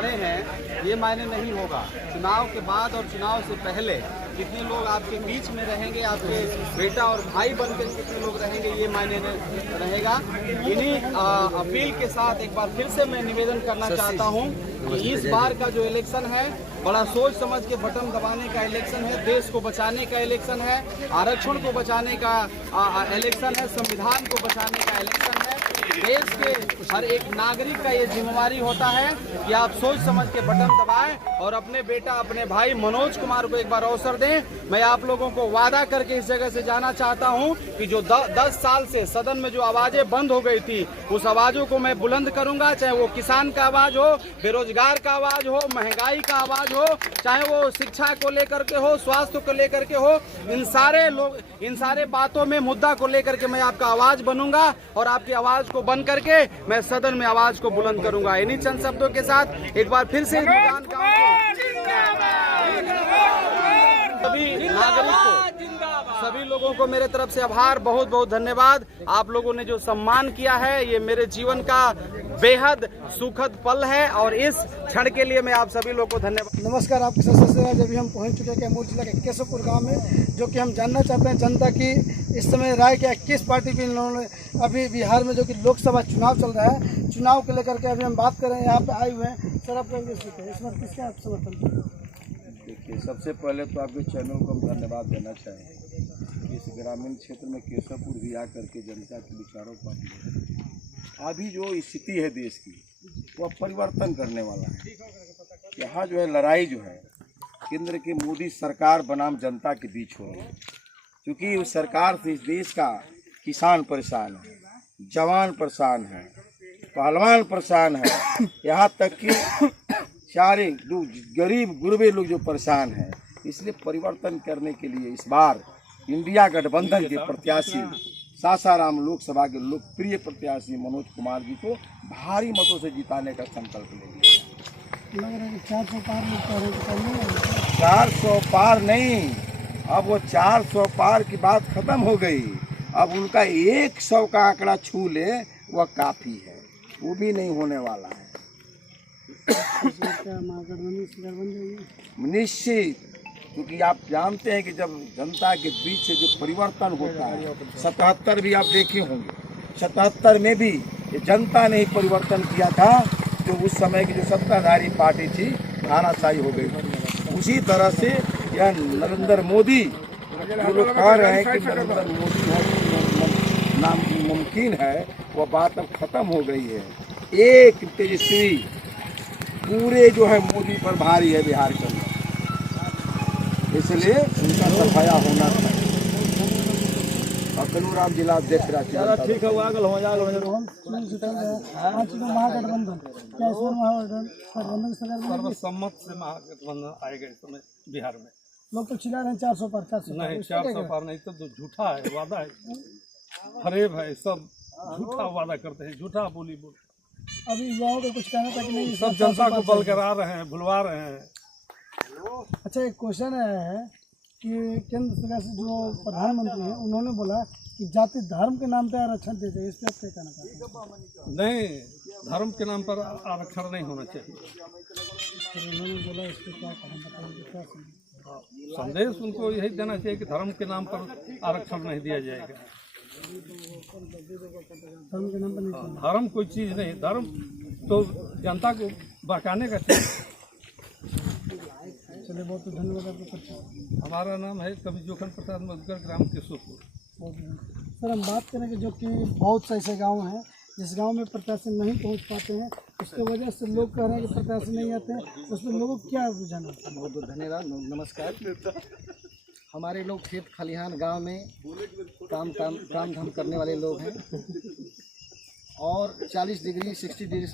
खड़े हैं ये मायने नहीं होगा। चुनाव के बाद और चुनाव से पहले कितने लोग आपके बीच में रहेंगे, आपके बेटा और भाई बनकर कितने लोग रहेंगे, ये मायने रहेगा। इन्हीं अपील के साथ एक बार फिर से मैं निवेदन करना चाहता हूँ कि इस बार का जो इलेक्शन है बड़ा सोच समझ के बटन दबाने का इलेक्शन है, देश को बचाने का इलेक्शन है, आरक्षण को बचाने का इलेक्शन है, संविधान को बचाने का इलेक्शन है। देश के हर एक नागरिक का ये जिम्मेवारी होता है कि आप सोच समझ के बटन दबाएं और अपने बेटा अपने भाई मनोज कुमार को एक बार अवसर दें। मैं आप लोगों को वादा करके इस जगह से जाना चाहता हूं कि जो 10 साल से सदन में जो आवाजें बंद हो गई थी उस आवाजों को मैं बुलंद करूंगा, चाहे वो किसान का आवाज हो, बेरोजगार का आवाज हो, महंगाई का आवाज हो, चाहे वो शिक्षा को लेकर के हो, स्वास्थ्य को लेकर के हो, इन सारे बातों में मुद्दा को लेकर के मैं आपका आवाज बनूंगा और आपकी आवाज को बन करके मैं सदन में आवाज को बुलंद करूंगा। इन्हीं चंद शब्दों के साथ एक बार फिर से मैदान सभी नागरिक को, सभी लोगों को मेरे तरफ से आभार, बहुत बहुत धन्यवाद। आप लोगों ने जो सम्मान किया है ये मेरे जीवन का बेहद सुखद पल है और इस क्षण के लिए मैं आप सभी लोगों को धन्यवाद। नमस्कार, आपके साथ जब भी हम पहुंच चुके हैं कैमूर जिला के केशवपुर गांव में, जो कि हम जानना चाहते हैं जनता की इस समय राय क्या, किस पार्टी की इन्होंने अभी बिहार में जो कि लोकसभा चुनाव चल रहा है, चुनाव को लेकर के अभी हम बात करें, यहाँ पे आए हुए हैं। सर आप इसमें किसका आप समर्थन? देखिए, सबसे पहले तो आपके चैनल को हम धन्यवाद देना चाहेंगे। इस ग्रामीण क्षेत्र में केशवपुर भी आकर के जनता के विचारों पर अभी जो स्थिति है देश की वह परिवर्तन करने वाला है। यहाँ जो है लड़ाई जो है केंद्र की मोदी सरकार बनाम जनता के बीच हो रही है, क्योंकि उस सरकार से इस देश का किसान परेशान है, जवान परेशान है, पहलवान परेशान है, यहाँ तक कि सारे गरीब गुरबे लोग जो परेशान हैं। इसलिए परिवर्तन करने के लिए इस बार इंडिया गठबंधन के प्रत्याशी सासाराम लोकसभा के लोकप्रिय प्रत्याशी मनोज कुमार जी को भारी मतों से जिताने का संकल्प ले लिया। लग रहा है कि 400 पार लोग कह रहे हैं। 400 पार नहीं, अब वो 400 पार की बात खत्म हो गई। अब उनका 100 का आंकड़ा छू ले वह काफी है, वो भी नहीं होने वाला है। निश्चित, क्योंकि आप जानते हैं कि जब जनता के बीच से जो परिवर्तन होता है, 77 भी आप देखे होंगे, 77 में भी जनता ने ही परिवर्तन किया था, जो उस समय की जो सत्ताधारी पार्टी थी तानाशाही हो गई थी। उसी तरह से यह नरेंद्र मोदी, जो लोग कह रहे हैं कि नरेंद्र मोदी है नाम मुमकिन है, वह बात अब खत्म हो गई है। एक तेजस्वी पूरे जो है मोदी पर भारी है बिहार के अंदर, इसलिए उनका सफाया होना चाहिए। अकलूराम जिला अध्यक्ष ठीक है, महागठबंधन क्या सर्वसम्मत से महागठबंधन आएगा इस समय बिहार में। लोग तो चिल्ला रहे हैं 400 पार, 400 नहीं, 400 पार नहीं तो झूठा है, वादा है, फरेब है, सब झूठा वादा करते हैं, झूठा बोली बोलते। अभी युवाओं को कुछ कहना था कि नहीं, सब जनता को बल करा रहे हैं, भुलवा रहे हैं। अच्छा, एक क्वेश्चन आया है कि केंद्र सरकार से जो प्रधानमंत्री हैं उन्होंने बोला कि जाति धर्म के नाम पे आरक्षण देते हैं, इस पर आप क्या कहना चाहते हैं? नहीं, धर्म के नाम पर आरक्षण नहीं होना चाहिए। उन्होंने बोला, इस पर क्या कहना, बताइए क्या संदेश उनको यही देना चाहिए कि धर्म के नाम पर आरक्षण नहीं दिया जाएगा। धर्म के नाम पर नहीं, धर्म कोई चीज़ नहीं, धर्म तो जनता को बहकाने का चीज़। चलिए, बहुत धन्यवाद आपको। हमारा नाम है कवि जोखन प्रसाद मधुकर, ग्राम केशवपुर। सर, हम बात करें कि जो कि बहुत से ऐसे गांव हैं जिस गांव में प्रत्याशी नहीं पहुंच पाते हैं, उसकी वजह से लोग कह रहे हैं कि प्रत्याशी नहीं आते हैं, उसमें लोगों को क्या रुझान है? बहुत बहुत धन्यवाद, नमस्कार। हमारे लोग खेत खलिहान गांव में काम धाम करने वाले लोग हैं और 40 डिग्री 60 डिग्री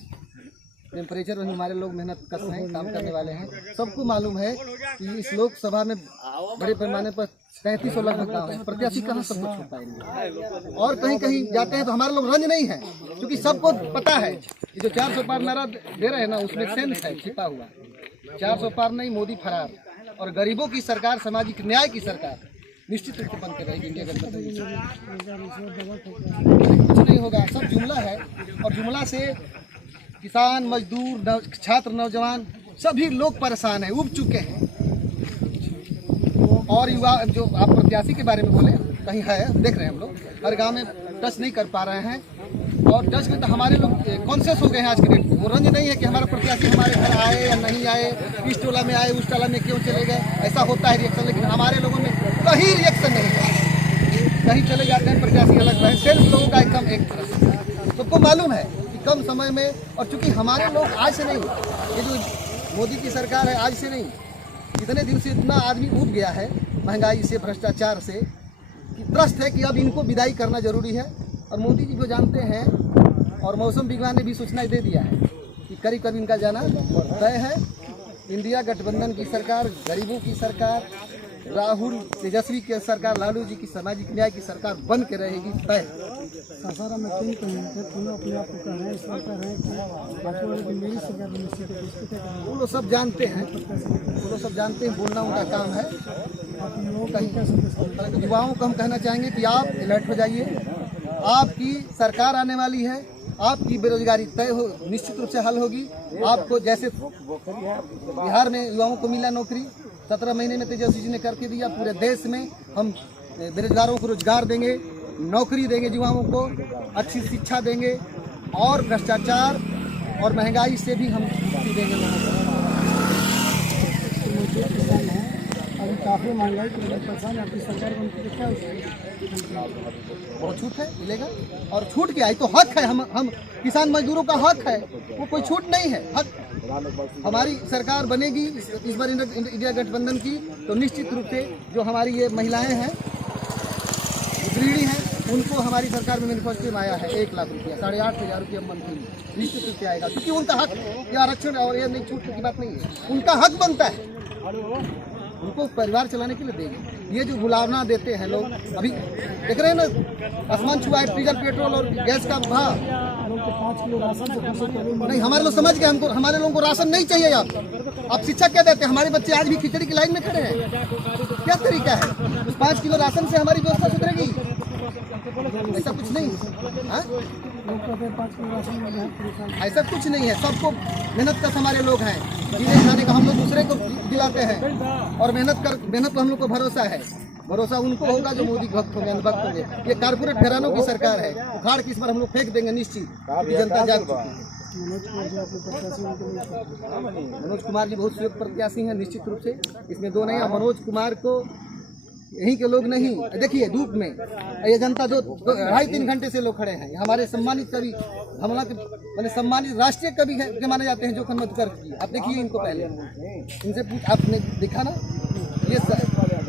टेम्परेचर में हमारे लोग मेहनत करते हैं, काम करने वाले हैं। सबको मालूम है कि इस लोकसभा में बड़े पैमाने पर 3300 लगभग गाँव है, प्रत्याशी कहाँ सब कुछ हो पाएंगे। और कहीं कहीं जाते हैं तो हमारे लोग रंज नहीं है, क्योंकि सबको पता है कि जो 400 पार नारा दे रहे हैं ना, उसमें सेंस है छिपा हुआ। 400 पार नहीं, मोदी फरार, और गरीबों की सरकार, सामाजिक न्याय की सरकार निश्चित रूप से बन के रहेगी इंडिया गठबंधन। कुछ नहीं होगा, सब जुमला है, और जुमला से किसान, मजदूर, छात्र, नौजवान सभी लोग परेशान हैं, उब चुके हैं। और युवा जो आप प्रत्याशी के बारे में बोले, कहीं है देख रहे हैं हम लोग, हर गांव में टच नहीं कर पा रहे हैं। और टच में तो हमारे लोग कॉन्शियस हो गए हैं आज के डेट में। वो रंज नहीं है कि हमारा प्रत्याशी हमारे घर आए या नहीं आए, इस टोला में आए, उस टोला में क्यों चले गए, ऐसा होता है रिएक्शन। लेकिन हमारे लोगों में कहीं रिएक्शन नहीं है, कहीं चले जाते हैं प्रत्याशी अलग है, सिर्फ लोगों का एकदम एक तरफ। सबको मालूम है कि कम समय में, और चूंकि हमारे लोग आज से नहीं, ये जो मोदी की सरकार है आज से नहीं, इतने दिन से इतना आदमी उब गया है महंगाई से, भ्रष्टाचार से, कि त्रस्त है कि अब इनको विदाई करना जरूरी है। और मोदी जी जो जानते हैं, और मौसम विज्ञान ने भी सूचना दे दिया है कि करीब करीब इनका जाना तय है। इंडिया गठबंधन की सरकार, गरीबों की सरकार, राहुल तेजस्वी की सरकार, लालू जी की सामाजिक न्याय की सरकार बन के रहेगी, तय। सासाराम में तीन कहे तीनों अपने आप को कह रहे हैं, इसलिए कह रहे हैं कि भाजपा वाले की मेरी सरकार में निश्चित है, इसको क्या करेंगे? वो लोग सब जानते हैं, वो लोग सब जानते हैं, बोलना उनका काम है। कहीं युवाओं को हम कहना चाहेंगे कि आप अलर्ट हो जाइए, आपकी सरकार आने वाली है, आपकी बेरोजगारी तय हो, निश्चित रूप से हल होगी। आपको जैसे बिहार में युवाओं को मिला नौकरी, 17 महीने में तेजस्वी जी ने करके दिया, पूरे देश में हम बेरोजगारों को रोजगार देंगे, नौकरी देंगे, युवाओं को अच्छी शिक्षा देंगे, और भ्रष्टाचार और महंगाई से भी हम मुक्ति देंगे लोगों को। अभी काफ़ी महंगाई की वजह से परेशान है, आपकी सरकार बनती है, क्या और छूट है मिलेगा, और छूट क्या है, तो हक है, हम किसान मजदूरों का हक है, वो कोई छूट नहीं है, हक। हमारी सरकार बनेगी इस बार इंडिया गठबंधन की, तो निश्चित रूप से जो हमारी ये महिलाएं हैं, गृहिणी हैं, उनको हमारी सरकार में मैनिफेस्टो में आया है 1 लाख रुपया, 8,500 रुपया मंथली निश्चित रूप से आएगा, क्योंकि उनका हक, ये आरक्षण और ये नहीं छूट की बात नहीं है, उनका हक बनता है, उनको परिवार चलाने के लिए देंगे। ये जो गुलामना देते हैं लोग, अभी देख रहे हैं ना, आसमान छुआ है डीजल, पेट्रोल और गैस का भाव। 5 किलो राशन नहीं, हमारे लोग समझ गए, हमको, हमारे लोगों को राशन नहीं चाहिए। आप शिक्षा क्या देते हैं? हमारे बच्चे आज भी खिचड़ी की लाइन में खड़े हैं, क्या तरीका है? 5 किलो राशन से हमारी व्यवस्था सुधरेगी? ऐसा कुछ नहीं, हाँ? ऐसा कुछ नहीं है, सबको मेहनत का हमारे लोग हैं, जीने खाने का हम लोग दूसरे को दिलाते हैं, और मेहनत पर हम लोग को भरोसा है। भरोसा उनको होगा जो मोदी भक्त होंगे, अनुभक्त होंगे। ये कारपोरेट घरानों की सरकार है, उखाड़ के इस बार हम लोग फेंक देंगे निश्चित, जनता जाग चुकी है। मनोज कुमार जी बहुत सुयोग्य प्रत्याशी हैं, निश्चित रूप से, इसमें दो नहीं है। मनोज कुमार को यहीं के लोग नहीं, देखिए धूप में ये जनता जो 2.5-3 घंटे से लोग खड़े हैं, हमारे सम्मानित कवि, हमला के मैंने सम्मानित राष्ट्रीय कवि के माने जाते हैं जो मधुकर जी, आप देखिए इनको पहले, इनसे पूछ, आपने देखा ना, ये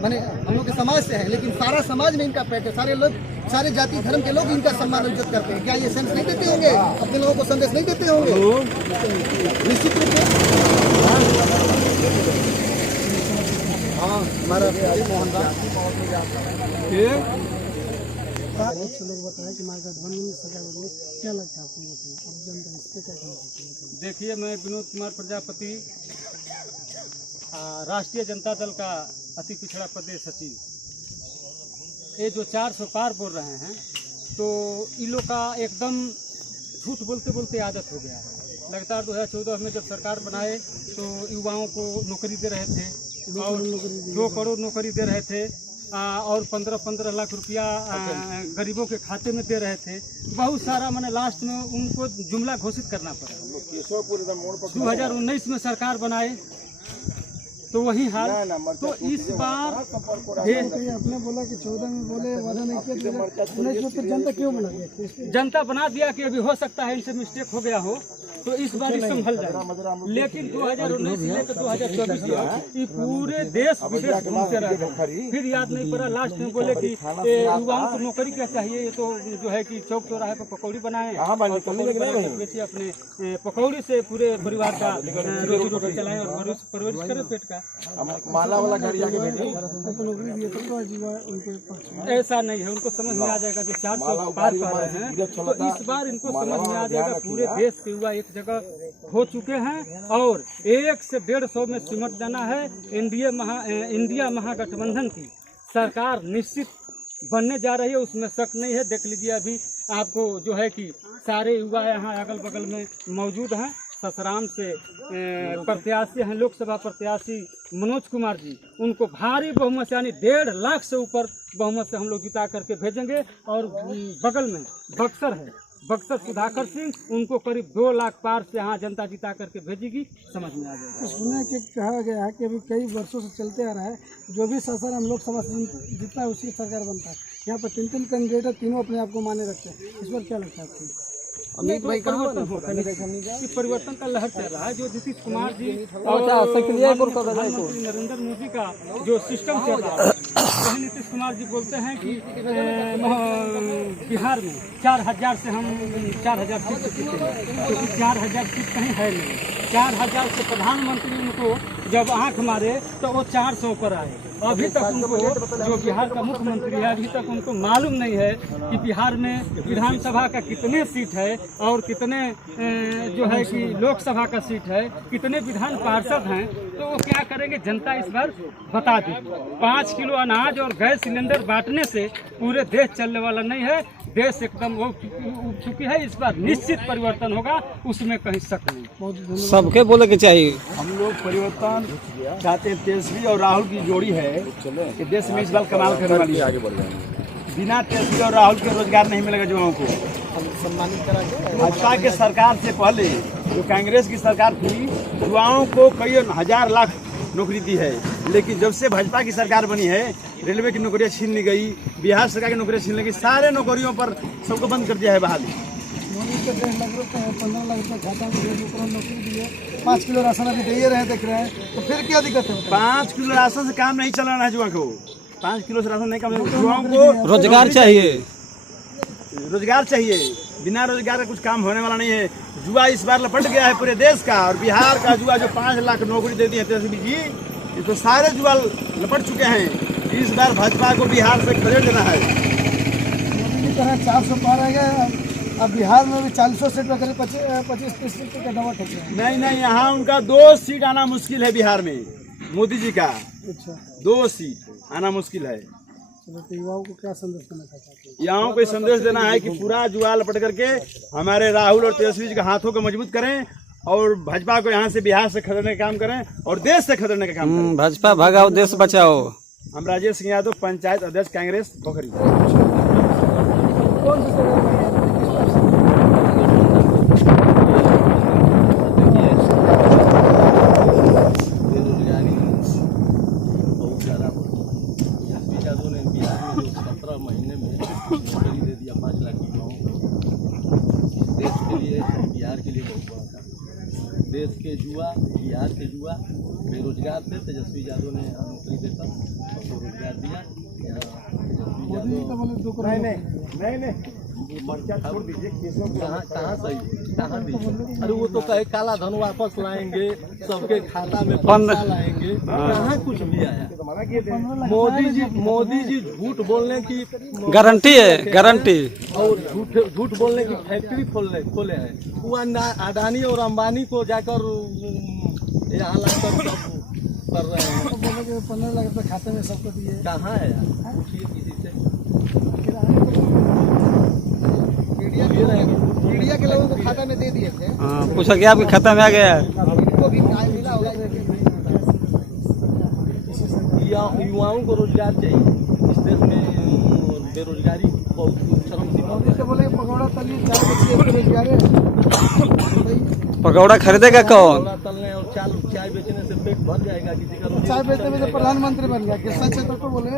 मैंने हम लोग के समाज से है, लेकिन सारा समाज में इनका पेट है, सारे लोग, सारे जाति धर्म के लोग इनका सम्मान और इज्जत करते हैं। क्या ये सेंस नहीं देते होंगे? अपने लोगों को संदेश नहीं देते होंगे? निश्चित रूप से हाँ, हमारा मोहन राम लोग बताया कि गठबंधन में सरकार बनी, क्या लगता है आपको? बताइए, अब जनता इस पे क्या कहना चाहती है? देखिए, मैं विनोद कुमार प्रजापति, राष्ट्रीय जनता दल का अति पिछड़ा प्रदेश सचिव। ये जो 400 पार बोल रहे हैं, तो इन लोग का एकदम झूठ बोलते बोलते आदत हो गया है। लगातार 2014 में जब सरकार बनाए तो युवाओं को नौकरी दे रहे थे, और 2 करोड़ नौकरी दे रहे थे, और 15-15 लाख रुपया गरीबों के खाते में दे रहे थे। बहुत सारा, मैंने लास्ट में उनको जुमला घोषित करना पड़ा। 2019 में सरकार बनाए तो वही हाल। तो इस बार आपने बोला कि 14 में बोले वादा नहीं किया, 19 में फिर जनता क्यों बना दिया? जनता बना दिया कि अभी हो सकता है इनसे मिस्टेक हो गया हो, तो इस बार ही संभल जाए। लेकिन 2019 से लेकर 2024 ये पूरे देश विदेश घूमते रहे, फिर याद नहीं पड़ा। लास्ट में बोले कि युवाओं को नौकरी क्या चाहिए, ये तो जो है कि चौक चौराहे पर पकौड़ी बनाए, बेचे, अपने पकौड़ी से पूरे परिवार का रोजी रोटी चलाएं और परवरिश करें पेट का। माला वाला गाड़ी आगे बैठे, ऐसा नहीं है, उनको समझ में आ जाएगा कि 400 पार कर रहे हैं, तो इस बार इनको समझ में आ जाएगा पूरे देश के युवा एक जगह हो चुके हैं, और 1 से 150 में सिमट जाना है। इंडिया महागठबंधन की सरकार निश्चित बनने जा रही है, उसमें शक नहीं है। देख लीजिए अभी आपको जो है कि सारे युवा यहाँ अगल बगल में मौजूद हैं। ससराम से प्रत्याशी हैं, लोकसभा प्रत्याशी मनोज कुमार जी, उनको भारी बहुमत से यानी 1.5 लाख से ऊपर बहुमत से हम लोग जिता करके भेजेंगे। और बगल में बक्सर है, बक्सर सुधाकर सिंह, उनको करीब 2 लाख पार से यहाँ जनता जिता करके भेजेगी, समझ में आ जाएगा। तो सुना कि कहा गया है कि अभी कई वर्षों से चलते आ रहा है, जो भी सासाराम लोकसभा से जीतता है उसी सरकार बनता है। यहाँ पर 3 कैंडिडेट है, तीनों अपने आप को माने रखते हैं। इस पर क्या लगता है आपको? अमित भाई परिवर्तन होगा, परिवर्तन का लहर चल रहा है। जो नीतीश कुमार जी और प्रधानमंत्री नरेंद्र मोदी का जो सिस्टम चल रहा है, वही नीतीश कुमार जी बोलते हैं कि बिहार में 4000 से हम 4000 सीट जीतेंगे, क्योंकि 4000 सीट कहीं है नहीं। 4000 से प्रधानमंत्री उनको जब आंख मारे तो वो 400 पर आए। अभी तक उनको, जो बिहार का मुख्यमंत्री है, अभी तक उनको मालूम नहीं है कि बिहार में विधानसभा का कितने सीट है और कितने जो है कि लोकसभा का सीट है, कितने विधान पार्षद हैं। तो वो क्या करेंगे, जनता इस बार बता देगी। 5 किलो अनाज और गैस सिलेंडर बांटने से पूरे देश चलने वाला नहीं है। देश एकदम उब चुकी है। इस बार निश्चित परिवर्तन होगा, उसमें कहीं शक नहीं। सबके बोले के चाहिए। हम लोग परिवर्तन चाहते हैं। तेजस्वी और राहुल की जोड़ी है कि देश में इस बार कमाल करने वाली है। आगे बढ़ जाएंगे। बिना तेजस्वी और राहुल के रोजगार नहीं मिलेगा युवाओं को। सम्मानित करा के भाजपा के सरकार से पहले जो कांग्रेस की सरकार थी, युवाओं को कई हजार लाख नौकरी दी है, लेकिन जब से भाजपा की सरकार बनी है, रेलवे की नौकरियां छीन ली गई, बिहार सरकार की नौकरियां छीन ली गई, सारे नौकरियों पर सबको बंद कर दिया है बहाली। मोदी के 1.5 लाख रुपये 15 लाख रुपये खाता में नौकरी दी है, 5 किलो राशन अभी दे रहे हैं, देख रहे हैं, तो फिर क्या दिक्कत है? 5 किलो राशन से काम नहीं चलाना है युवा को। 5 किलो से राशन नहीं काम, युवाओं को रोजगार चाहिए, रोजगार चाहिए। बिना रोजगार का कुछ काम होने वाला नहीं है। युवा इस बार लपट गया है पूरे देश का, और बिहार का युवा जो 5 लाख नौकरी देती है तेजस्वी जी, ये तो सारे युवा लपट चुके हैं। इस बार भाजपा को बिहार से खदेड़ देना है। मोदी की तरह 400 पार आ गया। अब बिहार में भी 40 सीट में करीब 25-30 सीट का दावा ठोक गया। नहीं नहीं, यहाँ उनका 2 सीट आना मुश्किल है बिहार में। मोदी जी का अच्छा, 2 सीट आना मुश्किल है। चलो, तो युवाओं को क्या संदेश देना चाहते हैं? युवाओं को संदेश देना है कि पूरा युवा लपट करके हमारे राहुल और तेजस्वी जी के हाथों को मजबूत करें, और भाजपा को यहाँ से बिहार से खदेड़ने का काम करें और देश से खदेड़ने का काम करें। भाजपा भगाओ देश बचाओ। हम राजेश सिंह यादव, पंचायत अध्यक्ष कांग्रेस पोखरी। कौन सी जगह में है? बेरोजगारी बहुत ज़्यादा तेजस्वी यादव ने बिहार में जो 17 महीने में नौकरी दे दिया 5 लाख युवाओं को। देश के लिए, बिहार के लिए बहुत बड़ा था। देश के युवा, बिहार के युवा बेरोजगार थे, तेजस्वी यादव ने नौकरी देकर सबको रोजगार दिया। तेजस्वी यादव नहीं पर्चा छोड़ दीजिए, कहाँ सही, कहाँ दीजिए? अरे वो तो कहे काला धन वापस लाएंगे, सबके खाता में पैसा लाएंगे, कहाँ कुछ भी आया। मोदी जी झूठ बोलने की गारंटी है, गारंटी। और झूठ बोलने की फैक्ट्री खोले हैं। वो अडानी और अंबानी को जाकर यहाँ लाकर सब कर रहे हैं। 15 लाख रुपये खाते में सबको दिए। कहाँ है यार? पूछिए किसी से। मीडिया के लोगों को खाता में दे दिए थे, हाँ, पूछा कि आपके खाता में आ गया है। इनको भी न्याय मिला होगा। युवाओं को रोजगार चाहिए। इस देश में बेरोजगारी बहुत चरम सीमा पर है। बोले पकौड़ा तलिए 4 बजे बेरोजगार है। पकौड़ा खरीदेगा कौन? पकौड़ा तलने और चाय बेचने से पेट भर जाएगा किसी का। चाय बेचते में तो प्रधानमंत्री बन गया, किस सच है तो बोले।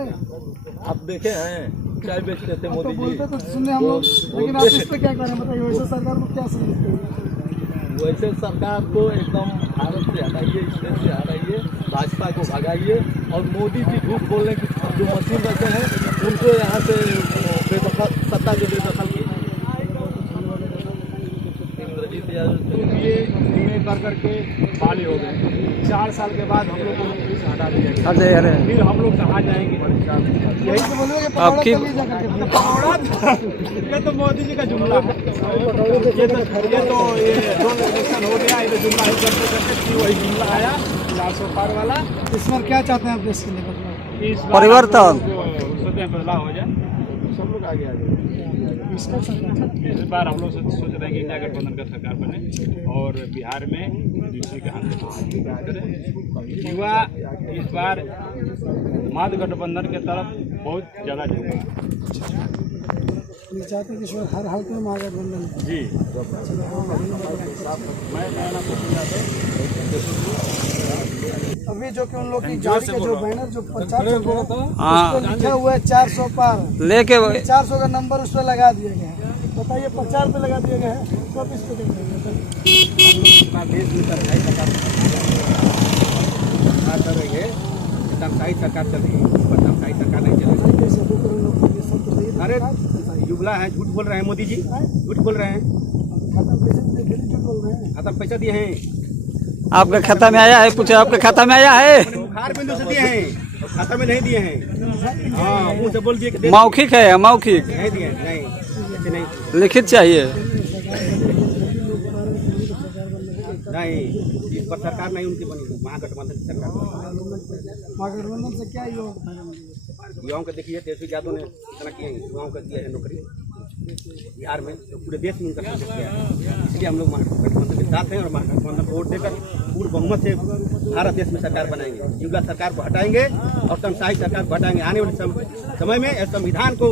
आप देखे हैं चाय बेचते थे तो मोदी बोलते जी। तो सुनने हम लोग, लेकिन आप इस पे क्या करें बताइए? वैसे सरकार को क्या समझते हैं? वैसे सरकार को एकदम भारत से हटाइए, इस देश से हटाइए, भाजपा को भगाइए, और मोदी जी झूठ बोलने की जो मशीन रखे हैं उनको यहाँ से बेदखल, सत्ता से बेदखल कीजिए। इंद्रजीत यादव ये कर करके बाली हो गए। 4 साल के बाद हम लोग को नौकरी से हटा दिया गया। अरे अरे, फिर हम लोग कहाँ जाएंगे? यही तो बोले कि पकौड़ा आपकी- तलिए जा करके। ये तो मोदी जी का जुमला है। ये दोनों इलेक्शन हो गया, ये जुमला ही करते करते वही जुमला आया 400 पार वाला। इस बार क्या चाहते हैं आप देश के लिए? इस बार परिवर्तन। हम लोग चाहते हैं बदलाव हो जाए। सब लोग आगे आ जाए। इस बार हम लोग सोच रहे हैं कि इंडिया गठबंधन का सरकार बने और बिहार में दूसरे के हाथ में युवा इस बार महागठबंधन के तरफ बहुत ज़्यादा झुका। चाहते हैं कि इसमें हर हाल में महागठबंधन जी अभी जो कि उन लोग की गाड़ी का जो बैनर जो प्रचार चल रहा है उस पे लिखा हुआ है 400 पार लेके 400 का नंबर उस पर लगा दिया गया है। बताइए प्रचार पे लगा दिया गया है तो अब इस पे दमशाही सरकार चल रही है, दमशाही सरकार नहीं चल रही। अरे जुगला है, झूठ बोल रहे हैं मोदी जी, झूठ बोल रहे हैं। खाता पैसा दिए हैं, आपके खाता में आया है? पूछे आपके खाता में आया है? बुखार बिंदु से दिए हैं, खाता में नहीं दिए हैं। हाँ मुँह से बोल दिए कि मौखिक है, मौखिक नहीं दिए, नहीं ऐसे नहीं, लिखित चाहिए। नहीं इस पर सरकार नहीं उनकी बनी, महागठबंधन की सरकार। महागठबंधन से क्या युवाओं को देखिए, तेजस्वी यादव ने इतना किया, युवाओं को दिया है नौकरी बिहार में, तो पूरे देश में उनका सक्सेस किया है। इसलिए हम लोग महागठबंधन के साथ हैं और महागठबंधन को वोट देकर पूर्ण बहुमत से भारत देश में सरकार बनाएंगे। युवा सरकार को हटाएंगे और तमशाही सरकार को हटाएंगे। आने वाले समय में संविधान को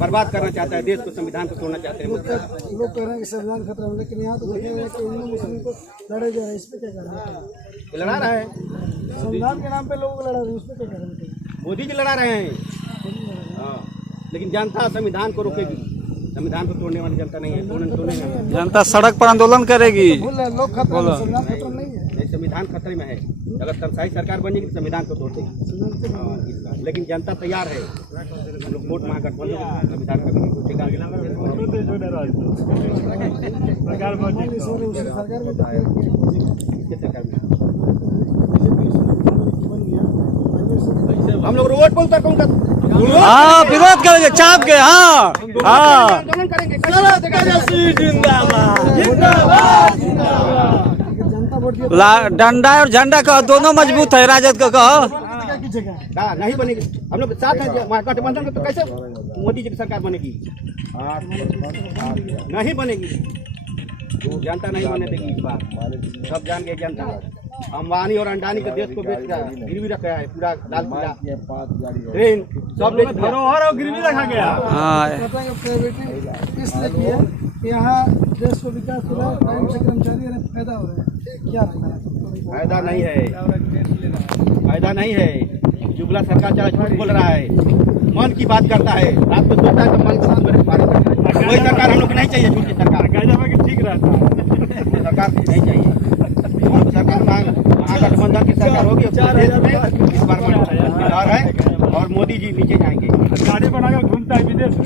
बर्बाद करना चाहता है, देश को संविधान को तोड़ना चाहते हैं। लोग कह रहे हैं कि संविधान खतरा है, लेकिन यहाँ तो देखेंगे कि हिंदू मुस्लिम को लड़े जा रहे हैं। इस पर क्या कर रहे हैं? लड़ा रहा है, संविधान के नाम पे लोगों को लड़ा रहे हैं, उस पर क्या कर रहे हैं? मोदी जी लड़ा रहे हैं। हाँ लेकिन जनता संविधान को रोकेगी, संविधान को तोड़ने वाली जनता नहीं है। तोड़ने जनता सड़क पर आंदोलन करेगी। बोल रहे हैं लोग खतरा में, संविधान खतरा नहीं है। नहीं, संविधान खतरे में है। अगर तमशाही सरकार बनेगी तो संविधान को तोड़ देगी, लेकिन जनता तैयार है। हम लोग वोट महागठबंधन को संविधान का सरकार में हम लोग वोट बोलता कौन का हाँ विरोध करेंगे, चाप के। हाँ हाँ आंदोलन करेंगे। डंडा और झंडा का दोनों मजबूत है, राजद का कहो। नहीं बनेगी, हम लोग साथ हैं महागठबंधन के, तो कैसे मोदी जी की सरकार बनेगी? नहीं बनेगी, जनता नहीं बने देगी इस बार। सब जान गए जनता, अंबानी और अंडानी के देश को बेच कर गिरवी रखा है। पूरा लाल किला, ट्रेन सब धरोहर और गिरवी रखा गया। प्राइवेटी इसलिए की है कि यहाँ देश को विकास हो रहा है, टाइम से कर्मचारी फायदा हो रहा है। क्या फायदा नहीं है, फायदा नहीं है। जुगला सरकार चाहे झूठ बोल रहा है, मन की बात करता है, रात को सोचता है तो मन की बात करता है। कोई सरकार हम लोग को नहीं चाहिए, झूठी सरकार ठीक रहता है, सरकार नहीं चाहिए। सरकार महागठबंधन की सरकार होगी देश में इस बार है और मोदी जी नीचे जाएंगे। गाड़ी बनाकर घूमता है विदेश में।